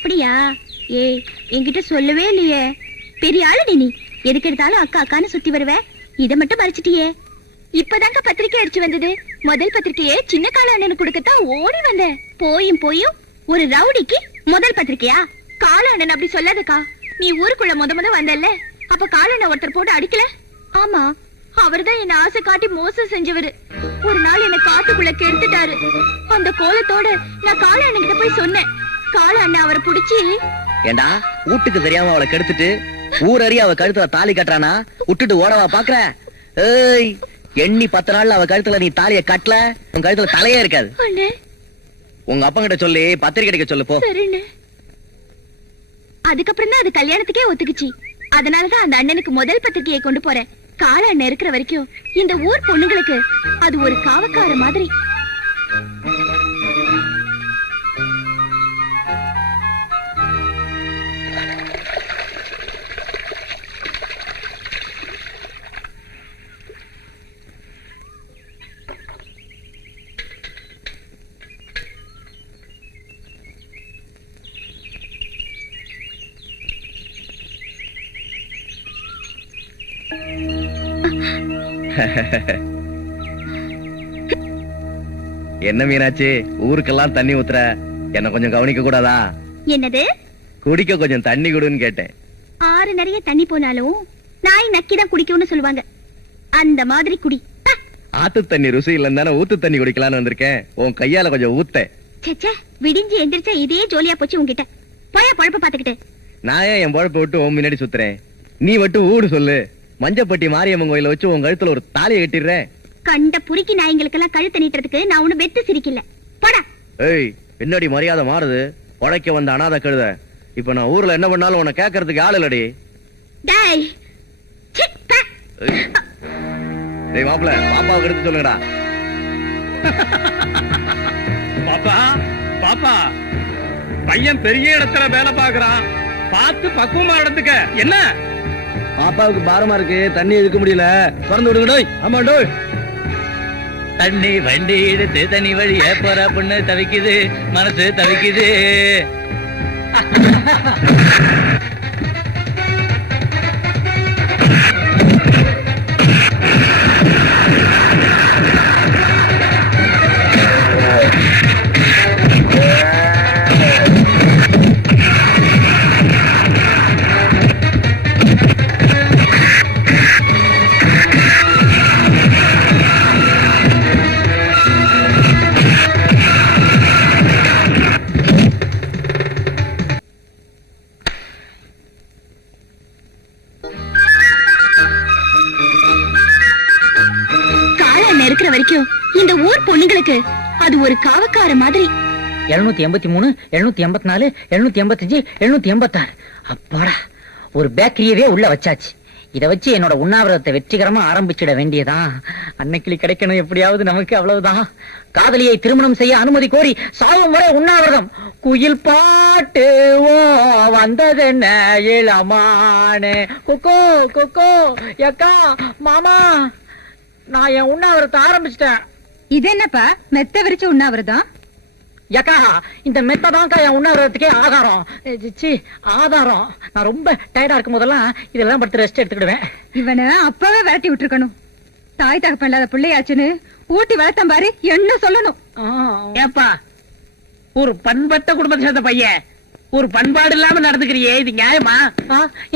அப்படியா? ஏய், என்கிட்ட சொல்லவே இல்லையே. பெரிய ஆளு நீ. எதுக்கு எடுத்தாலும் அக்கா அக்கான்னு சுத்தி வருவ. இத மட்டும் மறைச்சிட்டியே. இப்பதாங்க பத்திரிக்கை அடிச்சு வந்தது. முதல் பத்திரிக்கையே சின்ன கால அண்ணனுக்கு கொடுக்கத்தான் ஓடி வந்தேன். போயும் போயும் ஒரு ரவுடிக்கு முதல் பத்திரிக்கையா? கால அண்ணன் அப்படி சொல்லாதக்கா. நீ ஊருக்குள்ள முத வந்தல்ல, அப்ப கால அண்ணன் ஒருத்தர் போட்டு அடிக்கல? ஆமா, அவர்தான் என்ன ஆசை காட்டி மோசம் செஞ்சவரு. ஒரு நாள் என்ன காட்டுக்குள்ள கெடுத்துட்டாரு. அந்த கோலத்தோட நான் கால அண்ணன் கிட்ட போய் சொன்னேன். கால அண்ணன் அவரை புடிச்சு, ஏண்டா வீட்டுக்கு தெரியாம அவளை கெடுத்துட்டு ஊர் அறிய அவ கழுத்துல தாலி கட்டுறானா? விட்டுட்டு ஓடவா பாக்குற? ஏய், எண்ணி 10 நாள்ல அவ கழுத்துல நீ தாலிய கட்டல, உன் கழுத்துல தலையே இருக்காது. உங்க அப்பா கிட்ட சொல்லி பத்திரிக்கை அடிக்க சொல்லு போ. அதுக்கப்புறம் தான் அது கல்யாணத்துக்கே ஒத்துக்குச்சு. அதனாலதான் அந்த அண்ணனுக்கு முதல் பத்திரிக்கையை கொண்டு போறேன். கால அண்ணன் இருக்கிற வரைக்கும் இந்த ஊர் பொண்ணுங்களுக்கு அது ஒரு காவக்கார மாதிரி. என்ன மீனாட்சி, ஊருக்கெல்லாம் தண்ணி ஊத்துற, என்ன கொஞ்சம் கவனிக்க கூடாதா? என்னது? குடிக்க கொஞ்சம் தண்ணி குடுன்னு கேட்டேன். ஆறு நிறைய தண்ணி போனாலும் நாய் நக்கிதான் குடிக்கும்னு சொல்லுவாங்க. அந்த மாதிரி குடி. ஆத்து தண்ணி ருசி இல்லன்னு தானே ஊத்து தண்ணி குடிக்கலான்னு வந்திருக்கேன். உன் கையால கொஞ்சம் ஊத்த. சேச்சே, விடிஞ்சு எந்திரிச்சா இதே ஜோலியா போச்சு உன்கிட்ட. போயா பொழப்ப பாத்துக்கிட்டு. நான் ஏன் என் பொழப்ப விட்டு உன் முன்னாடி சுத்துறேன்? நீ மட்டும் ஊடு சொல்லு. மஞ்சப்பட்டி மாரியம்மன் கோயில வச்சு உன் கழுத்துல ஒரு தாலியை கட்டிடுறேன். கண்ட புரிக்கி நாய்களுக்கெல்லாம் கழுத்தை நீட்டுறதுக்கு நான் ஒண்ணு வெத்து சிரிக்கல. போடா. ஏய், என்னடி மரியாதை மாறுது? உழைக்க வந்த அனாதை கழுத. இப்ப நான் ஊர்ல என்ன பண்ணாலும் உன்னை கேட்கறதுக்கு ஆள் இல்லடி. டேய், டேய் மாப்ள, பாப்பாவுக்கு எடுத்து சொல்லுங்கடா. பாப்பா, பாப்பா, பையன் பெரிய இடத்துல வேலை பாக்குறான். பார்த்து பக்குவமா நடந்துக்க. என்ன? பாப்பாவுக்கு பாரமா இருக்கு, தண்ணி எடுக்க முடியல. திறந்து விடுங்க. ஆமா டோய். தண்ணி வண்டி எடுத்து தனி வழிய போற பொண்ணு தவிக்குது, மனசு தவிக்குது. இருக்கிற வரைக்கும் இந்த ஊர் பொண்ணுங்களுக்கு அது ஒரு காவக்கார மாதிரி. 783, 784, 785, 786. அப்பாடா, ஒரு பேக்கரியவே உள்ள வச்சாச்சு. இத வச்சு என்னோட உண்ணாவிரதத்தை வெற்றிகரமா ஆரம்பிச்சிட வேண்டியதான். அன்னைக்கிளி கிடைக்கணும் எப்படியாவது நமக்கு, அவ்வளவுதான். காதலியை திருமணம் செய்ய அனுமதி கோரி சாவும் வரை உண்ணாவிரதம். குயில் பாட்டு ஓ வந்ததென்ன இளமானே. கொக்கோ கொக்கோ எக்கா மாமா, நான் என் உண்ணாவிரதத்தை ஆரம்பிச்சிட்டேன். இது என்னப்பா மெத்த விரிச்ச உண்ணாவிரதம்? யக்கா, இந்த மெத்ததான்க்கா என் உண்ணாவிரதத்துக்கே ஆகாரம், ஆதாரம். நான் ரொம்ப டயர்டா இருக்கும் போதெல்லாம் இதெல்லாம் படுத்து ரெஸ்ட் எடுத்துக்கிடுவேன். இவனை அப்பவே விரட்டி விட்டுருக்கணும். தாய் தகப்பன் இல்லாத பிள்ளையாச்சுன்னு ஊட்டி வளர்த்தம் பாரு, என்ன சொல்லணும். ஏப்பா, ஒரு பண்பட்ட குடும்பத்தை சேர்ந்த பையன் ஒரு பண்பாடு இல்லாம நடந்துக்கிறியே, இது நியாயமா?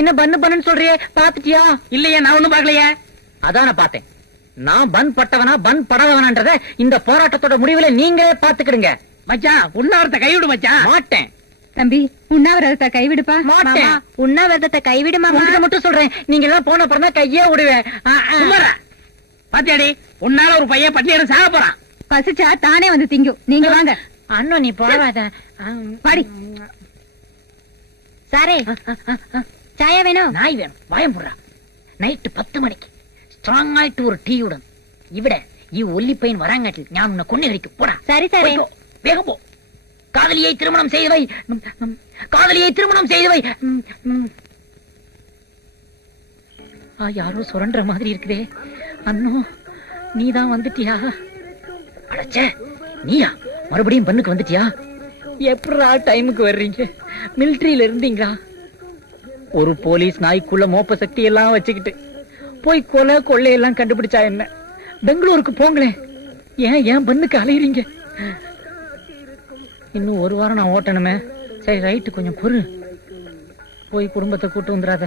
என்ன பண்ணு பண்ணுன்னு சொல்றியே, பாத்துட்டியா? இல்லையே, நான் ஒண்ணும் பாக்கலையே. அதான் நான் பார்த்தேன். நான் பன் பட்டவனா பன் படவனான்றத இந்த போராட்டத்தோட முடிவுல நீங்களே பாத்துக்கிடுங்க. மச்சான், உண்ணாவிரத்தை கைவிடு மச்சான். மாட்டேன் தம்பி, உண்ணாவிரதத்தை கைவிடுப்பா. மாட்டேன். உண்ணாவிரதத்தை கைவிடுமா? மட்டும் சொல்றேன், நீங்க எல்லாம் போன அப்புறம் தான் கையே விடுவேன். பாத்தியாடி, உன்னால ஒரு பையன் பட்டியல சாக போறான். பசிச்சா தானே வந்து திங்கும். நீங்க வாங்க. அண்ணன் நீ போவாத பாடி. சாரே, சாயா வேணும்? நாய் வேணும். வாயம் போடுறா. நைட்டு 10 மணிக்கு ஸ்ட்ராங் ஆயிட்டு ஒரு டீயுடன் இவிட ஒல்லி பையன் வராங்காட்டி நான் உன்னை கொண்டு அடிக்க போடா. சரி சரி, வேகம் போ. காதலியை திருமணம் செய்தவை, காதலியை திருமணம் செய்தவை. யாரோ சுரண்ட மாதிரி இருக்குதே. அண்ணோ, நீதான் வந்துட்டியா? அடச்சே, நீயா மறுபடியும் பண்ணுக்கு வந்துட்டியா? எப்படா டைமுக்கு வர்றீங்க? மிலிட்டரியில இருந்தீங்களா? ஒரு போலீஸ் நாய்க்குள்ள மோப்ப சக்தி எல்லாம் வச்சுக்கிட்டு போய் கொலை கொள்ளையெல்லாம் கண்டுபிடிச்சா என்ன? பெங்களூருக்கு போங்களேன். ஏன் பண்ணுக்கு அலையிறீங்க? இன்னும் ஒரு வாரம் நான் ஓட்டணுமே. சரி ரைட்டு, கொஞ்சம் பொறு. போய் குடும்பத்தை கூட்டு வந்துடாத.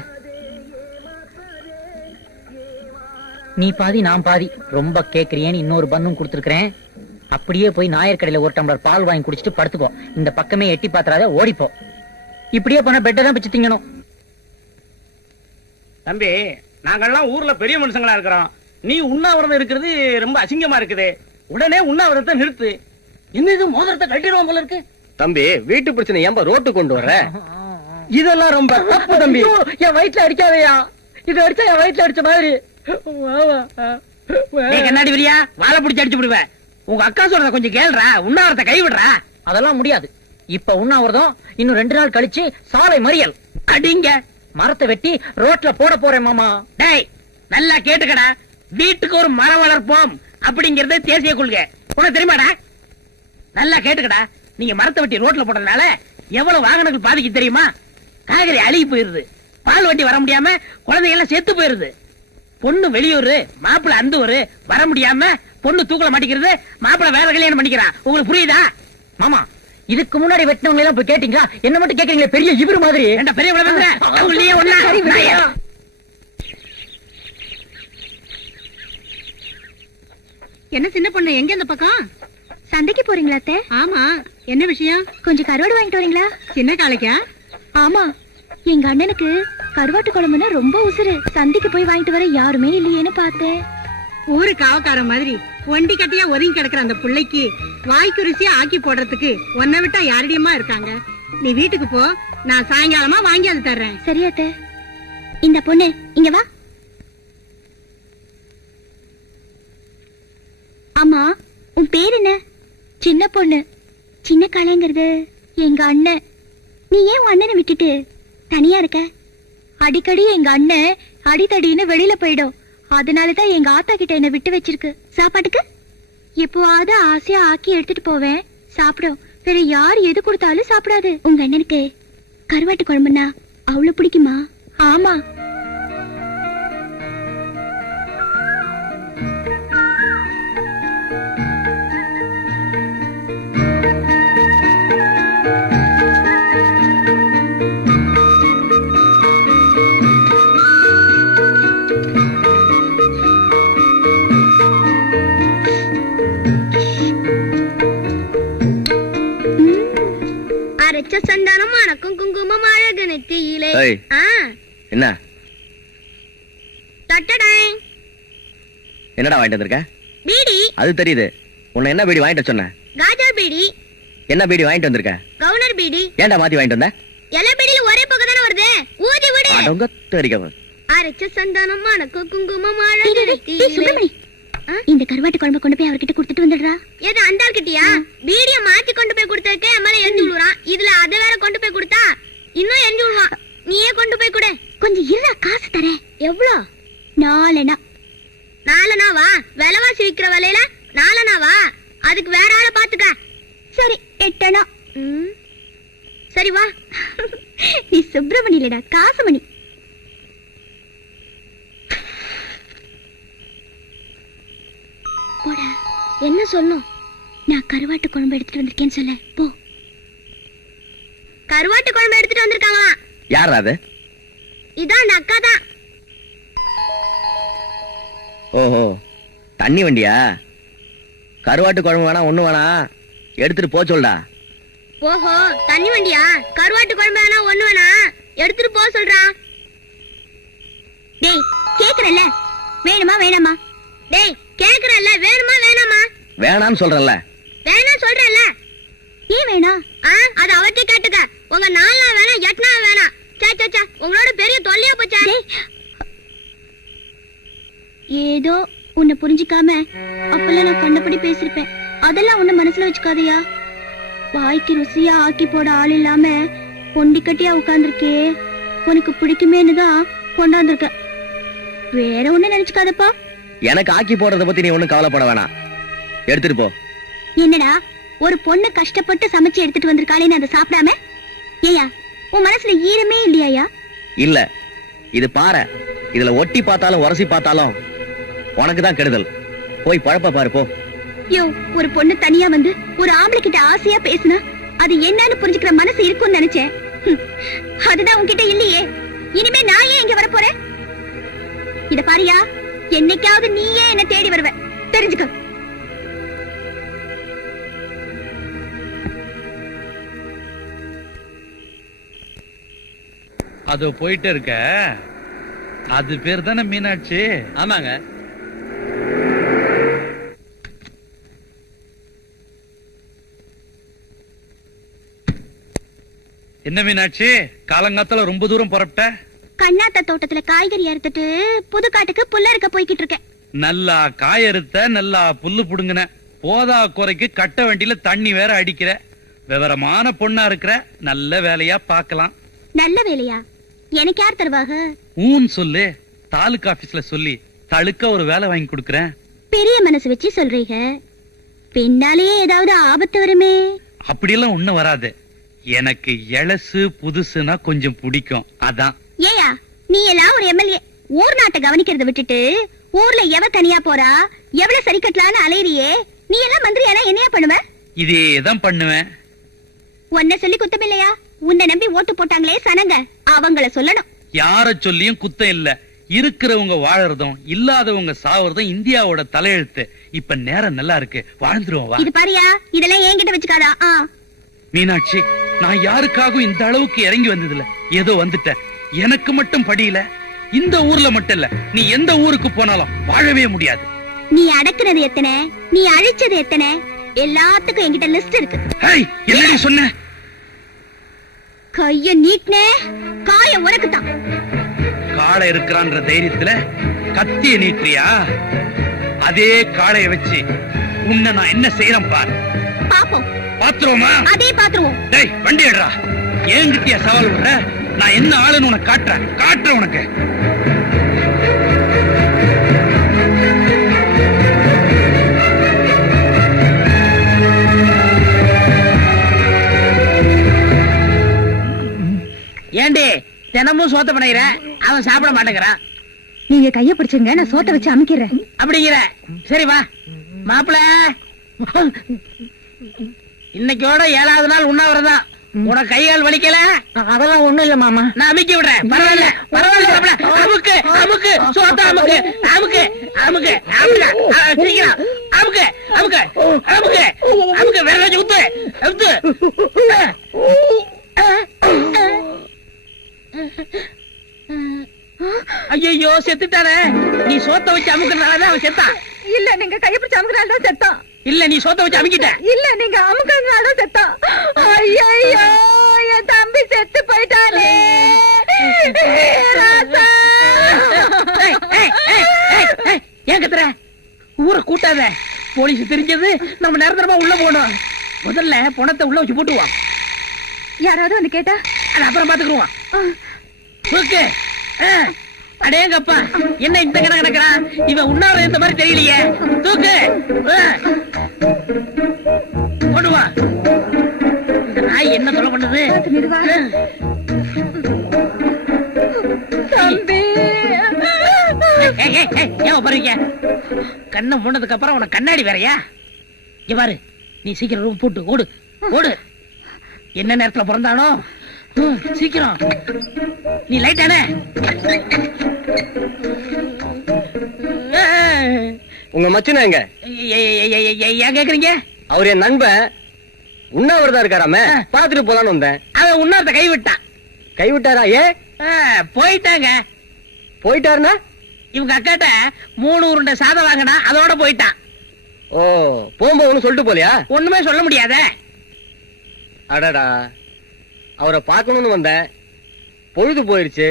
நீ பாதி நான் பாதி. ரொம்ப கேக்குறியேன்னு இன்னொரு பண்ணும் கொடுத்துருக்கேன். அப்படியே போய் நாயர் கடையில ஒரு டம்ளர் பால் வாங்கி குடிச்சிட்டு படுத்துக்கோ. இந்த பக்கமே எட்டி பாத்துறாத, ஓடிப்போ. இப்படியே போனா பெட்டை தான் பிச்சு திங்கணும். தம்பி, நாங்கெல்லாம் ஊர்ல பெரிய மனுஷங்களா இருக்கிறோம். நீ உண்ணாவிரதம் இருக்கிறது ரொம்ப அசிங்கமா இருக்குது. உடனே உண்ணாவிரதத்தை நிறுத்து. இன்னும் இது மோதிரத்தை கட்டிடுவோம் போல இருக்கு. தம்பி, வீட்டு பிரச்சனை ஏன்பா ரோட்டு கொண்டு வர்ற? இதெல்லாம் ரொம்ப தப்பு தம்பி. ஐயோ, என் வயிற்றுல அடிக்காதயா. இது அடிச்சா என் வயிற்றுல அடிச்ச மாதிரி. நீ கண்ணாடி வரியா வாழை பிடிச்சு அடிச்சு விடுவேன். உங்க அக்கா சொல்றத கொஞ்சம் கேளுடா. உண்ணாவிரத்தை கைவிடுறா. அதெல்லாம் முடியாது. இப்ப உண்ணாவிரதம். இன்னும் 2 நாள் கழிச்சு சாலை மறியல். அடிங்க. மரத்தை வெட்டி ரோட்ல போட போறேன் மாமா. டேய், நல்லா கேட்டுக்கடா. வீட்டுக்கு ஒரு மரம் வளர்ப்போம் அப்படிங்கறது தேசிய கொள்கை. உனக்கு தெரியுமாடா? நல்லா கேட்டுக்கடா. நீங்க மரத்தை வெட்டி ரோட்ல போடுறதுனால எவ்வளவு வாகனங்கள் பாதிக்கு தெரியுமா? காய்கறி அழுகி போயிருது. பால் வண்டி வர முடியாம குழந்தைங்க எல்லாம் செத்து போயிருது. பொண்ணு வெளியூர், மாப்பிள்ள அந்த ஊரு வர முடியாம பொண்ணு தூக்கல மாட்டிக்கிறது. மாப்பிள்ள வேற கல்யாணம் பண்ணிக்கிறான். உங்களுக்கு புரியுதா மாமா? இதுக்கு முன்னாடி வெட்டினவங்க எல்லாம் போய் கேட்டீங்களா? என்ன மட்டும் கேக்குறீங்களே பெரிய இவரு மாதிரி. என்ன பெரிய ஒண்ணா? என்ன சின்ன பொண்ணு, எங்க இந்த பக்கம்? சந்தைக்கு போறீங்களா அத்தை? ஆமா, என்ன விஷயம்? கொஞ்சம் கருவாடு வாங்கிட்டு வரீங்களா? சின்ன காளைக்கா? ஆமா, எங்க அண்ணனுக்கு கருவாட்டு குழம்புனா ரொம்ப உசுரு. சந்தைக்கு போய் வாங்கிட்டு வர யாருமே இல்லையேன்னு பார்த்தேன். ஊரு காவக்கார மாதிரி ஒண்டி கட்டியா ஒதுங்கி கிடக்குற அந்த புள்ளைக்கு வாய்க்கு ருசியா ஆக்கி போடுறதுக்கு உன்னை விட்டா யாரடியமா இருக்காங்க. நீ வீட்டுக்கு போ, நான் சாயங்காலமா வாங்கி அது தர்றேன். சரி அத்தை. இந்த பொண்ணு இங்க வா. ஆமா, உன் பேர் என்ன? சின்ன பொண்ணு. சின்ன காளைங்கிறது எங்க அண்ணன். நீ ஏன் உன் அண்ணனை விட்டுட்டு தனியா இருக்க? அடிக்கடி எங்க அண்ணன் அடித்தடின்னு வெளியில போயிடும். அதனாலதான் எங்க ஆத்தா கிட்ட என்ன விட்டு வச்சிருக்கு. சாப்பாட்டுக்கு எப்போவாவது ஆசையா ஆக்கி எடுத்துட்டு போவேன், சாப்பிடும். வேற யார் எது கொடுத்தாலும் சாப்பிடாது. உங்க அண்ணனுக்கு கருவாட்டு குழம்புனா அவ்வளவு பிடிக்குமா? ஆமா. அரைச்ச சந்தானம் மணக்கும் குங்குமம் அழகு நெத்தியிலே. என்ன தட்டடாய். என்னடா வாங்கிட்டு வந்திருக்க? பீடி. அது தெரியுது. உன்னை என்ன பீடி வாங்கிட்டு சொன்ன? காஜர் பீடி. என்ன பீடி வாங்கிட்டு வந்திருக்க? கவுனர் பீடி. ஏன்டா மாத்தி வாங்கிட்டு வந்த? எல்லா பீடியில ஒரே புகை தானே வருது. ஊதி விடு. அடங்க தெரியும். அரைச்ச சந்தானம் மணக்கும் குங்குமம் அழகு நெத்தியிலே. இந்த கருவாட்டு குழம்பு கொண்டு போய் அவர்கிட்ட கொடுத்துட்டு வந்துடுறா. எது அந்த கிட்டியா? பீடிய மாத்தி கொண்டு போய் கொடுத்ததுக்கே மேல எரிஞ்சு விடுறான். இதுல அத வேற கொண்டு போய் கொடுத்தா இன்னும் எரிஞ்சு விடுவான். நீயே கொண்டு போய் கொடு. கொஞ்சம் இருடா, காசு தரேன். எவ்வளவு? 4 நாளனாவா? விலைவாசி விக்கிற விலையில 4 நாவா? அதுக்கு வேற ஆளை பாத்துக்க. சரி, 8 சரி வா. நீ சுப்பிரமணி இல்லடா, காசுமணி. என்ன சொல்லும்? நான் கருவாட்டு குழம்பு எடுத்துட்டு வந்திருக்கேன்னு சொல்ல. போ. கருவாட்டு குழம்பு எடுத்துட்டு வந்திருக்காங்களா? யார் அது? இதான் அந்த அக்கா தான். ஓஹோ, தண்ணி வண்டியா? கருவாட்டு குழம்பு வேணா, ஒண்ணு வேணா, எடுத்துட்டு போ சொல்டா. ஓஹோ, தண்ணி வண்டியா? கருவாட்டு குழம்பு வேணா, ஒண்ணு வேணா, எடுத்துட்டு போ சொல்றா. டேய், கேக்குறல்ல, வேணுமா வேணாமா? டேய், கேக்குறல்ல, வேணுமா வேணாமா? வேணான்னு சொல்றல. வேணா சொல்றல்ல. ஏன் வேணா? அது அவர்கிட்ட கேட்டுக்க. உங்க 4 நாள் வேணா, 8 நாள் வேணா. சே, உங்களோட பெரிய தொல்லையா போச்சா? ஏதோ உன்னை புரிஞ்சுக்காம அப்பெல்லாம் நான் கண்டபடி பேசிருப்பேன். அதெல்லாம் உன்னை மனசுல வச்சுக்காதையா. வாய்க்கு ருசியா ஆக்கி போட ஆள் இல்லாம பொண்டி கட்டியா உட்கார்ந்துருக்கே, உனக்கு பிடிக்குமேன்னு தான் கொண்டாந்துருக்க. வேற ஒண்ணு நினைச்சுக்காதப்பா. எனக்கு ஆக்கி போடுறத பத்தி நீ ஒண்ணும் கவலைப்பட வேணாம். எடுத்துட்டு போ. என்னடா ஒரு பொண்ணு கஷ்டப்பட்டு சமைச்சு எடுத்துட்டு வந்திருக்காளேன்னு அதை சாப்பிடாம ஏயா உன் மனசுல ஈரமே இல்லையா? இல்ல, இது பாறை. இதுல ஒட்டி பார்த்தாலும் உரசி பார்த்தாலும் உனக்கு தான் கெடுதல். போய் பழப்ப பாரு போ. யோ, ஒரு பொண்ணு தனியா வந்து ஒரு ஆம்பளை கிட்ட ஆசையா பேசுனா அது என்னன்னு புரிஞ்சுக்கிற மனசு இருக்கும்னு நினைச்சேன். அதுதான் உன்கிட்ட இல்லையே. இனிமே நான் ஏன் இங்க வர போறேன்? இத பாரியா, என்னைக்காவது நீயே என்ன தேடி வருவ, தெரிஞ்சுக்க. அது போயிட்டு இருக்க. அது பேர் தானே மீனாட்சி? ஆமாங்க. என்ன மீனாட்சி, காலங்காத்தால ரொம்ப தூரம் புறப்பட்ட? கண்ணாத்த தோட்டத்துல காய்கறி அறுத்துட்டு புது காட்டுக்கு புல்ல இருக்க போய்கிட்டு இருக்கேன். நல்லா காயறுத்த, நல்லா புல்லு புடுங்கின, போதா குறைக்கு கட்ட வண்டியில தண்ணி வேற அடிக்கிற. விவரமான பொண்ணா இருக்கிற, நல்ல வேலையா பாக்கலாம். நல்ல வேலையா? எனக்கு யார் தருவாக? ஊன் சொல்லு, தாலுகா ஆபீஸ்ல சொல்லி தழுக்க ஒரு வேலை வாங்கி கொடுக்கறேன். பெரிய மனசு வச்சு சொல்றீங்க, பின்னாலேயே ஏதாவது ஆபத்து வருமே. அப்படியெல்லாம் ஒண்ணும் வராது. எனக்கு எலசு புதுசுனா கொஞ்சம் பிடிக்கும், அதான். ஏயா, நீ எல்லாம் ஒரு எம்எல்ஏ, ஊர் நாட்டை கவனிக்கிறத விட்டுட்டு ஊர்ல எவ தனியா போறா, எவ்வளவு சரி கட்டலான்னு அலையறியே. நீ எல்லாம் மந்திரியானா என்னையா பண்ணுவ? இதேதான் பண்ணுவேன். உன்னை சொல்லி குத்தம் இல்லையா? உன்னை நம்பி ஓட்டு போட்டாங்களே சனங்க, அவங்கள சொல்லணும். யார சொல்லியும் குத்தம் இல்ல. இருக்கிறவங்க வாழறதும் இல்லாதவங்க சாவறதும் இந்தியாவோட தலையெழுத்து. இப்ப நேரம் நல்லா இருக்கு, வாழ்ந்துருவோம் வா. இது பாரியா, இதெல்லாம் என்கிட்ட வச்சுக்காதா. மீனாட்சி, நான் யாருக்காகவும் இந்த அளவுக்கு இறங்கி வந்ததில்ல. ஏதோ வந்துட்டேன். எனக்கு மட்டும் படியில. இந்த ஊர்ல மட்டும் இல்ல, நீ எந்த ஊருக்கு போனாலும் வாழவே முடியாது. நீ அடக்குறது எத்தனை, நீ அழிச்சது எத்தனை, எல்லாத்துக்கும் என்கிட்ட லிஸ்ட் இருக்கு. என்னடி சொன்ன? கைய நீட்னே காய உனக்குத்தான். காடை இருக்கிறான்ற தைரியத்துல கத்திய நீட்டியா? அதே காளைய வச்சு உன்னை நான் என்ன செய்யறேன் பார். பாப்போம். பாத்துருவோமா? அதே பாத்துருவோம். டேய், வண்டி எடுறா. ஏங்கிட்டியா சவால் விடுற? நான் என்ன ஆளுன்னு உனக்கு காட்டுறேன் உனக்கு. ஏண்டி தினமும் சோத்த பண்ணிக்கிற, அவன் சாப்பிட மாட்டேங்கிறான். நீங்க கைய பிடிச்சுங்க, நான் சோத்த வச்சு அமைக்கிறேன். அப்படிங்கிற? சரி வா மாப்பிள. இன்னைக்கோட 7வது நாள் உண்ணாவிரதம். உனக்கு கைகால் வலிக்கல? அதெல்லாம் ஒண்ணும் இல்ல மாமா, நான் அமுக்கி விடுறேன். பரவாயில்ல பரவாயில்ல மாப்பிள. அமுக்கு அமுக்கு சோத்த அமுக்கு அமுக்கு அமுக்கு அமுக்கு. சீக்கிரம் அமுக்கு அமுக்கு அமுக்கு அமுக்கு. வேற ஊத்து ஊத்து. ஐயோ செத்துட்டானே. நீ சோத்த வச்சு அமுக்குறதுனாலதான் அவன் செத்தான். இல்ல, நீங்க கைய பிடிச்சு அமுக்குறாள் செத்தான். இல்ல, நீ சோத்த வச்சு அமுக்கிட்ட. இல்ல, நீங்க அமுக்குறதுனால செத்தான். ஐயோ, என் தம்பி செத்து போயிட்டானே. ஏன் கத்துற? ஊரை கூட்டாத. போலீஸ் தெரிஞ்சது நம்ம நிரந்தரமா உள்ள போனோம். முதல்ல பணத்தை உள்ள வச்சு போட்டுவான். யாராவது வந்து கேட்டா அது அப்புறம் பாத்துக்குருவான். தூக்கு. அடேங்கப்பா, என்ன இந்த கணக்கு நடக்கிறான்? இவன் உண்ணாவிரதம் இந்த மாதிரி தெரியலையே. தூக்கு. போடுவா. இந்த நாய் என்ன சொல்ல பண்ணுது? ஏன் பாருங்க, கண்ணை மூணதுக்கு அப்புறம் உனக்கு கண்ணாடி வேறையா? இங்க பாரு, நீ சீக்கிரம் ரூம் போட்டு ஓடு ஓடு. என்ன நேரத்துல பிறந்தானோ? சீக்கிரம் நீ லைட்டான. உங்க மச்சனா எங்க? ஏன் கேக்குறீங்க? அவர் என் நண்பன், உண்ணாவிரதம் இருக்காராம, பாத்துட்டு போலான்னு வந்தேன். அவன் உண்ணாவிரத கைவிட்டான். கைவிட்டாரா? ஏ போயிட்டாங்க. போயிட்டாருன்னா? இவங்க அக்காட்ட 3 உருண்டை சாதம் வாங்கினா அதோட போயிட்டான். ஓ, போகும்போது ஒண்ணு சொல்லிட்டு போலியா? ஒண்ணுமே சொல்ல முடியாத. அடடா, அவரை பார்க்கணும்னு வந்தேன். பொழுது போயிருச்சு,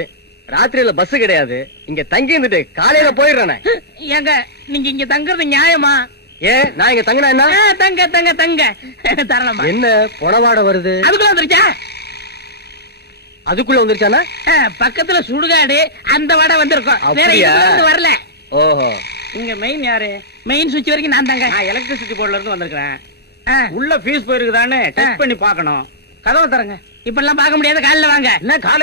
ராத்திரியில பஸ் கிடையாது. இங்க தங்கி இருந்துட்டு காலையில போயிடுறேன். ஏங்க, நீங்க இங்க தங்குறது நியாயமா? ஏன் நான் இங்க தங்கினா என்ன? தங்க தங்க தங்க தரலாமா? என்ன பொணவாட வருது? அதுக்குள்ள வந்துருச்சா? அதுக்குள்ள வந்துருச்சானா? பக்கத்துல சுடுகாடு, அந்த வடை வந்திருக்கும். வேற அப்படியா? இதுல இருந்து வரல. ஓஹோ. இங்க மெயின் யாரு? மெயின் சுவிட்ச் வரைக்கும் நான் தாங்க. எலக்ட்ரிசிட்டி போர்டுல இருந்து வந்திருக்கேன். உள்ள ஃபீஸ் போயிருக்குதான்னு டெஸ்ட் பண்ணி பார்க்கணும். கதவை தரங்க. இப்ப எல்லாம் பார்க்க முடியாது, காலைல வாங்க. என்ன காலை